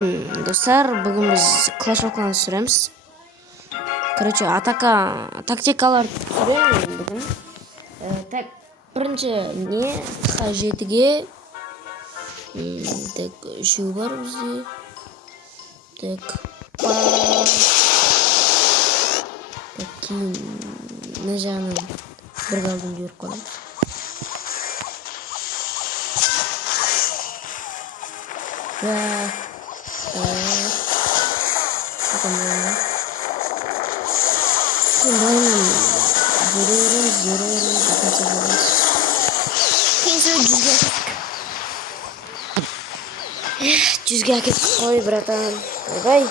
Достар, бүгін біз Clash of Clans сүреміз. Короче, тактикалар сүремін бүгін. Так, бірінші не H7-ге так, үшеу бар бізде. Так, кейін мына жағынан бір қалдым жіберіп қоямын. Жүзге әкетіп қой, братан. Ойбай.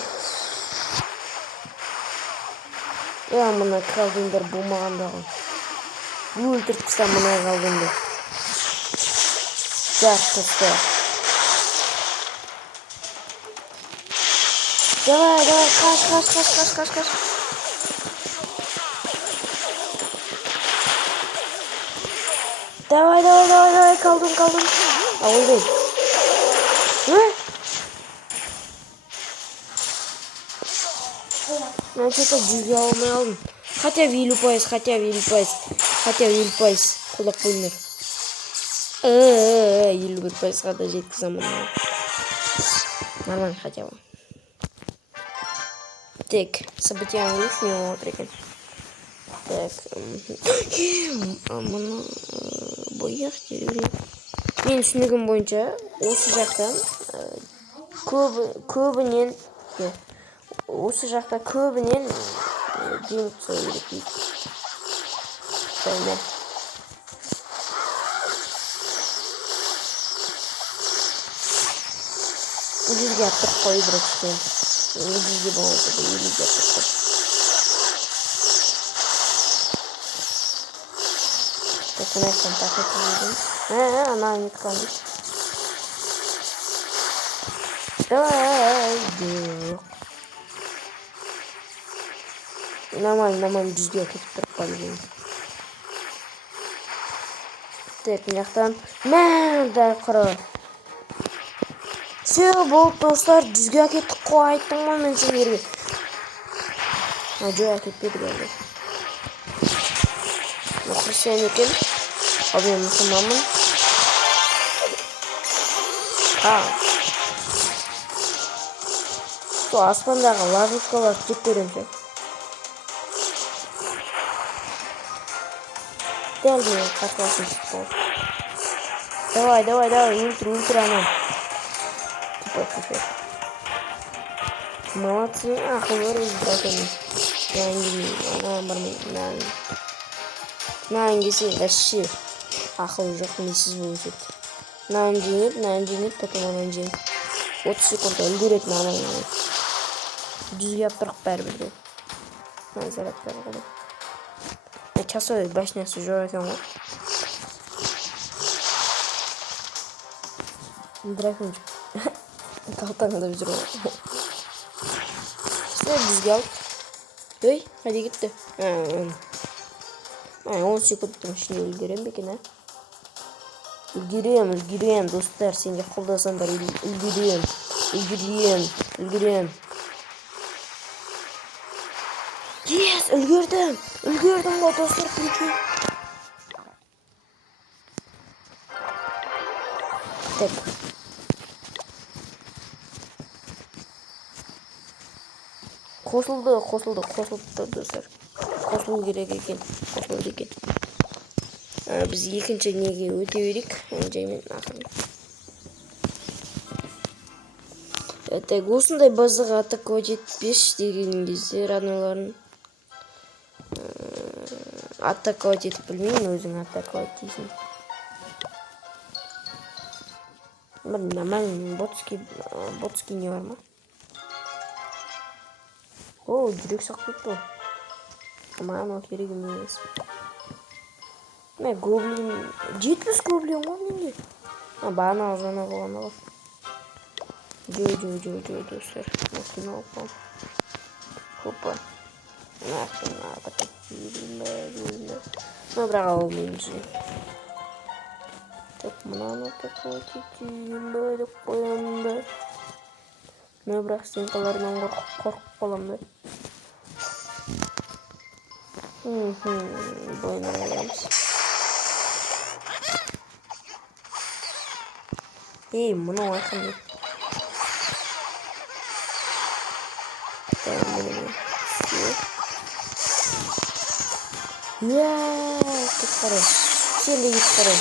Мына қалдыңдар болмағандағы. Өлтіріп тастам мына қалдыңды. Жақсы. Давай, қаш. Давай, қалдым. Ойбай. Мен что-то жүзге алмай алдым. Хотя 50%. Құлақ қойыңдар. 51%-ға да жеткіземін. Нормально хотя бы. Так, события лишнего отыр екен. Так, мұны бояқ дереу. Мен түсінігім бойынша осы жақтан көбінен деміп сойы керек дейді. Дайна. Жүзге аттырып қой біріктен. Жүзге болмаса да елуге аттырып қой. Так, мынаяқтан тақырып едім. Ана нет қалды. Давай, жоқ. Нормально жүзге кетіп тұрып қалды. Так, мынаяқтан мәрді құры. Все болды достар, жүзге әкеттік қой, айттым ғой мен сендерге. Жоқ әкетпеді gəlді. Христиан екен. Ал мен мұсылманмын. Сол аспандағы ловушкалар жек көремін. Дәл мен қарсыласым болды. Давай, ультра анам. Молодцы, ақылдар избирательный. Мынаған кесе вообще ақыл жоқ, несіз болып өтеді. Мынаған жеңеді, потом анан жеңеді. 30 секундта үлгереді нормально. Жүзге аптырық бәрібір. Заряд бәрібір. Часовой башнясы жоқ екен ғой. Дракон қалтаңдап жүр ғой. Что жүзге алып? Ой, қайда кетті? 10 секундтың ішінде үлгерем бекен, а? Үлгерем, достар, сенде қолдасаңдар үлгерем. Yes, үлгердім ғой, достар, прикинь. Так. Қосылды, достар. Қосылу керек екен. Біз екінші неге өте берейік. Жаймен ақырын. Так, осындай базаға атаковать етпеш деген кезде раноларын атаковать етіп білмеймін, өзің атаковать дейсің. Бір нормальный ботский не бар ма? О, жүрек сақтайды бұл. Маған ол керек емес. Гоблин... 70 гоблин ғой менде. Бағана ғана болғанда ғой. Жо, достар. Машина опал. Хопа. Нахрена, так етейін. Бірақ алмайым же. Так, мынаны так етейін. Деп қоямын да. Мен бірақ стенкаларынан қорқып қалам да. Бойына қоямыз. Мынау айқын не? Кет қара. Сен де кет қара.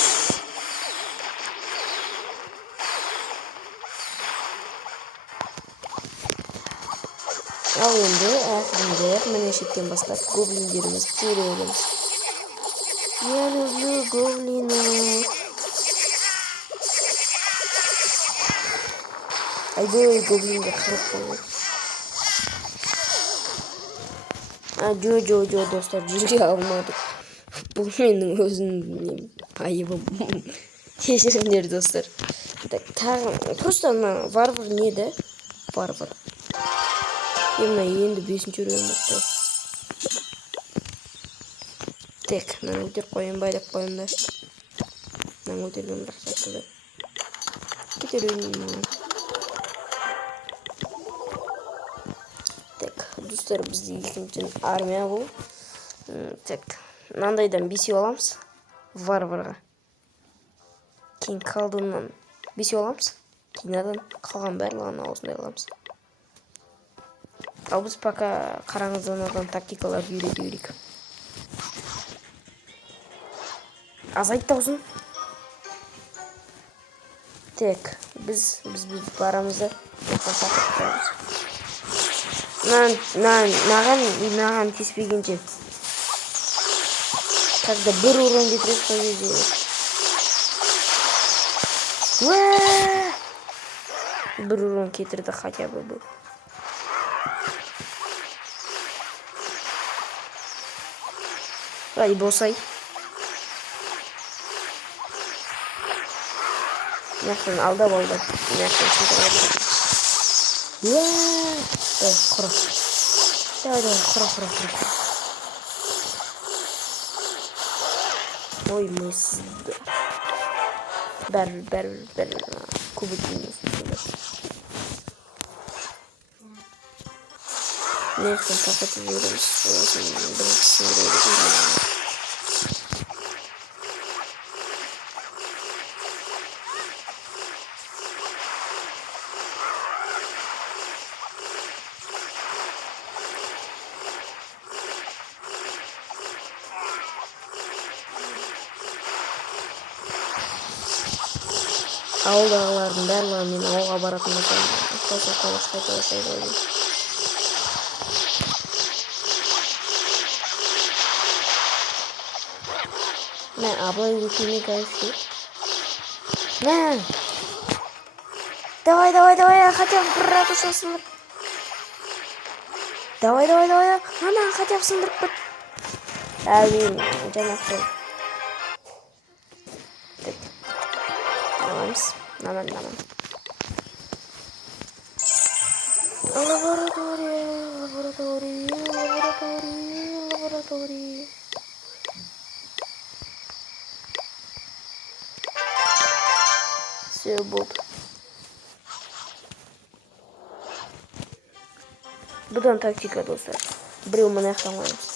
Ал енді ақырында міне шеттен бастап гоблиндерімізді көре береміз. Я люблю гоблинов. Айбой, гоблинге қырып қойды. Жо достар, жүре алмадық. Бұл менің өзімнің айыбым. Кешіріңдер достар. Просто варвар не да? Варвар. Мына енді 5-ші рөлім бақты. Тек, мен өтер қойын байдап қойында. Мен өтерген бірақ жақсы да. Кетер өйнеймін. Тек, достар, бізде екінші армия бұл. Тек, мынандайдан 5 аламыз. Варварға. Кейін қалдыңнан 5 аламыз. Кейін қалған барлығын осындай аламыз. Ал біз пока қараңыздан алған тактикалар үйретейік. Азайт даусың. Тек, біз барамызды. Наған теспегенше. Когда бір урон кетірек қойды. Бір урон кетірді хотя бы бұл. Ай, босай. Яқтан алдап. Яқтан сөйтіп. Құра. Құра. Ой, мысызды. Бәрі. Көбітейміз. Яқтан тақатып жеріміз. Ауылдағылардың барлығы мен ауылға баратын болсам, қоса қайта жасайды ойым. Мен абылай өтеме кайфы. Давай, хотя бы бір рату сылдыр. Давай. Ана, хотя бы сындырып біт. Әуен, жанақты. Аламыз. Наман. Лаборатория. Все болды. Бұдан тактика достар. Біреу мұны аяқтан қойымыз.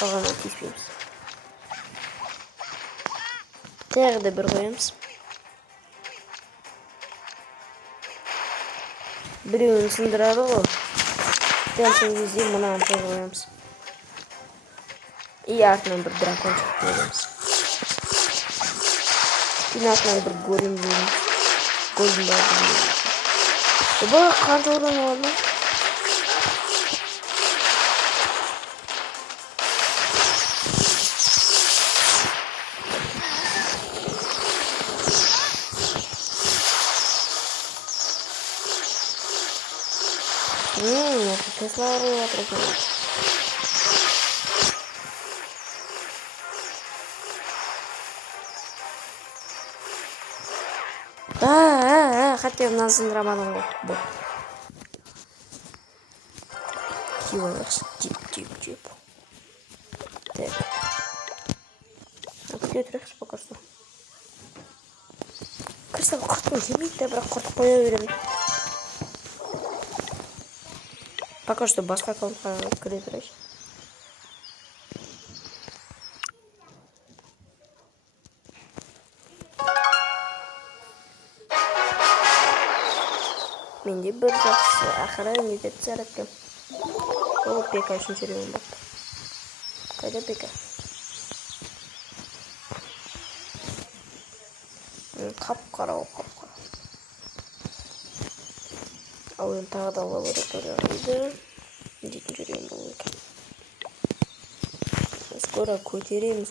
Қалғанын тиіспейміз. Тағы да бір қойымыз. Біреуін сындырады ғой. Дәл сол кезде мұнан тағы қойымыз. И артынан бір дракончик қойымыз. Кейін артынан бір голем қойымыз. Голем бар. Бұл қанша орын олды? Теслары отрезают. Хотя бы нас драма вот. Тип. Так. Где трекс пока что? Кристалл, как он демит, я брал корт появлен. Пока что басқа аккаунтқа кіре тұрайық. Менде бір жақсы ақыры медитация екен. Ол ПК үшінші режим болды. Қайда ПК? Қап-қара ол қап-қара. Ал енді тағы да лаборатория қойды. Дейтін жүрген болу екен. Скоро көтереміз.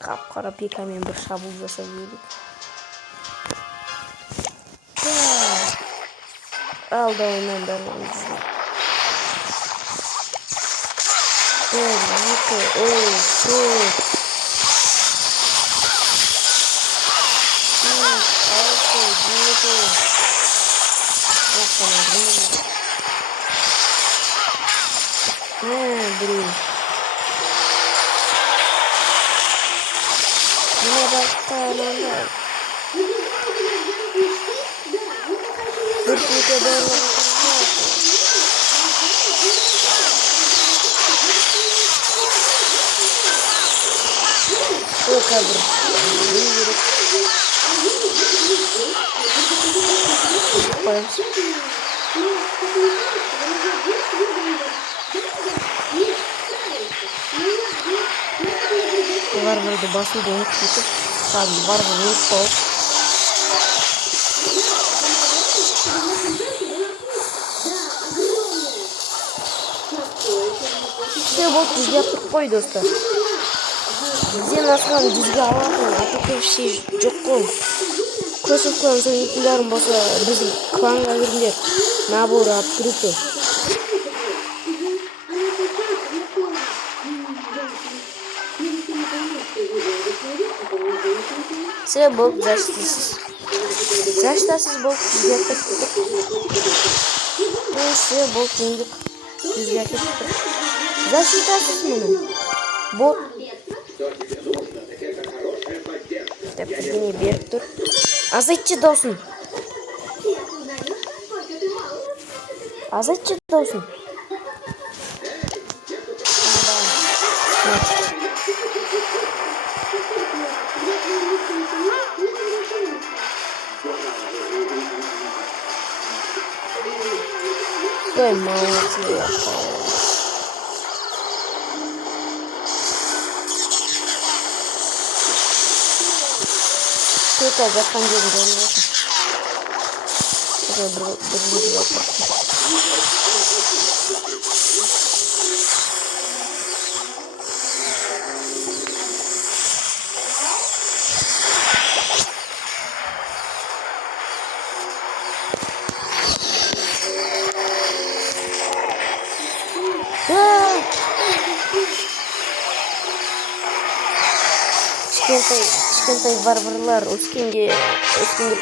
Қап-қара пикамен бір шабуыл жасап едік. Алда ойнан барлығын жүзді. Блин. Мне надо. О, кабр. Варварды басуды ұмыт кетіп, сәді варварды ұмыт болып. Все, вот жүзге тұрып қой, достар. Бізден асқан жүзге алатын, атақы все жоқ қой. Көсіп соң етілерін болса, біздің кланға кіріңдер. Наборы открыто. Все болып защитасыз. Защитасыз болып жүзге әкетіп. Все болып жүзге әкетіп. Защитасыз менің. Бот. Деп бірдеңе беріп тұр. Азайтшы даусын. Азайтшы даусын. Ой, молодец. Кто-то жатқан жерін көрмейсің. Бірінші жатқан. Кішкентай варварлар өскенде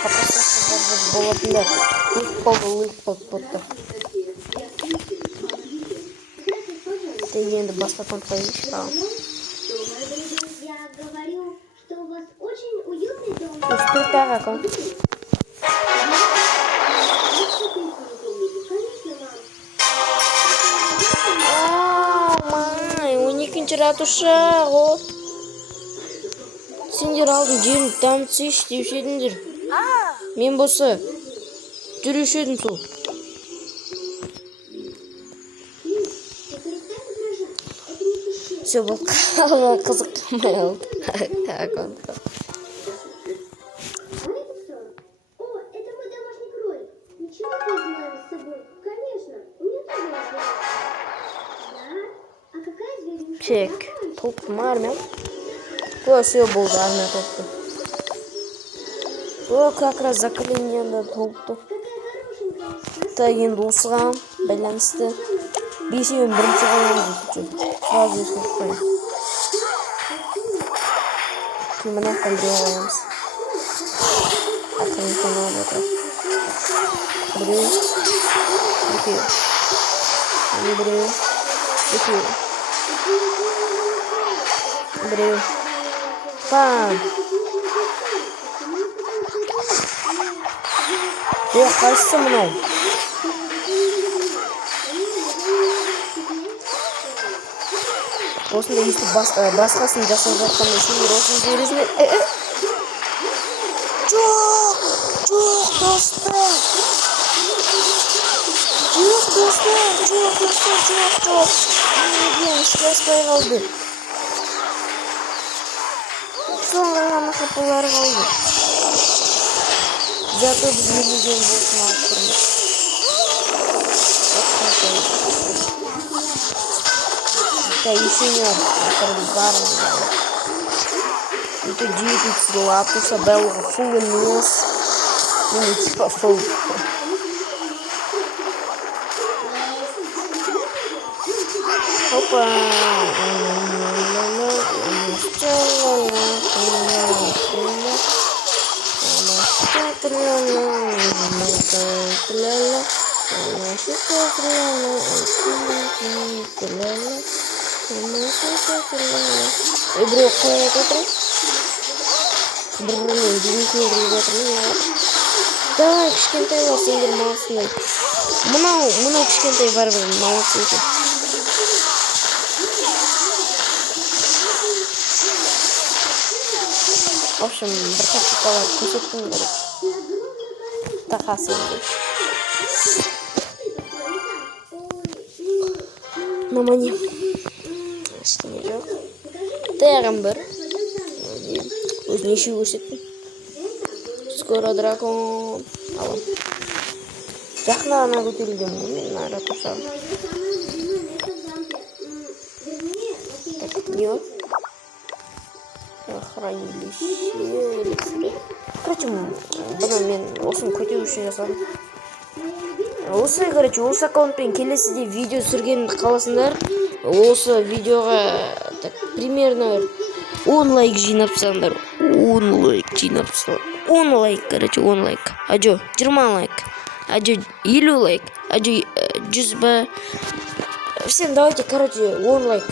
папасыз варвар болатындар. Лық болды. Енді басқа контқа шығамын. Үстіртаға конт. Май, 12-ші ратуша, о. Сендер алдын жерін дамытсы деуші едіңдер. Мен болса жүруші едім сол. Все бұл қызық қылмай алды. Так, он. Чек. Толптым армия. Все болды армия толпты. О, как раз заклиненде толпты. Та енді осыған байланысты. Бесеуін бірінші қойымыз. Сразу ешкіп қойым. Мына ақтан біреу қойымыз. Ақтан екен алып отыр. Біреу. Екеу. Біреу. Екеу. Біреу. Пам! Қайсысы мынау? Осында естіп басқасын жасап жатқанда сендер осыны көресіңдер. Жоқ достар. Жоқ. Мен іске аспай қалды. Соңғы ғана қапылары қалды. Зато біз елеген болсын алып тұрмыз. Да, еще нет. Это 9 латуса, белого фул нос. Ну, типа фул. Опа. Бро, қоя отырып. Бірінен денесіне кіріп отырмын. Давай, кішкентайлар, сендер малсыңдар. Мынау кішкентай бар бір малсы екен. В общем, бір тактикалар көрсеттім керек. Тақасы. Мамане. Ештеңе жоқ. Таяғым бір. Өзіне ше көрсеттім. Скоро дракон. Алам. Жақына ғана көтерілдім. Мен ара тұрсам. Так, не вот. Хранилище. Короче, бұны мен осыны көтеру үшін жасадым. Осы, короче, осы аккаунтпен келесіде видео түсіргенімді қаласыңдар. Осы видеоға так, примерно 10 лайк жинапсаңдар. 10 лайк, короче, 10 лайк. Аджо, 20 лайк. Аджо, 50 лайк. Аджо, 100 ба. Всем давайте, короче, 10 лайк.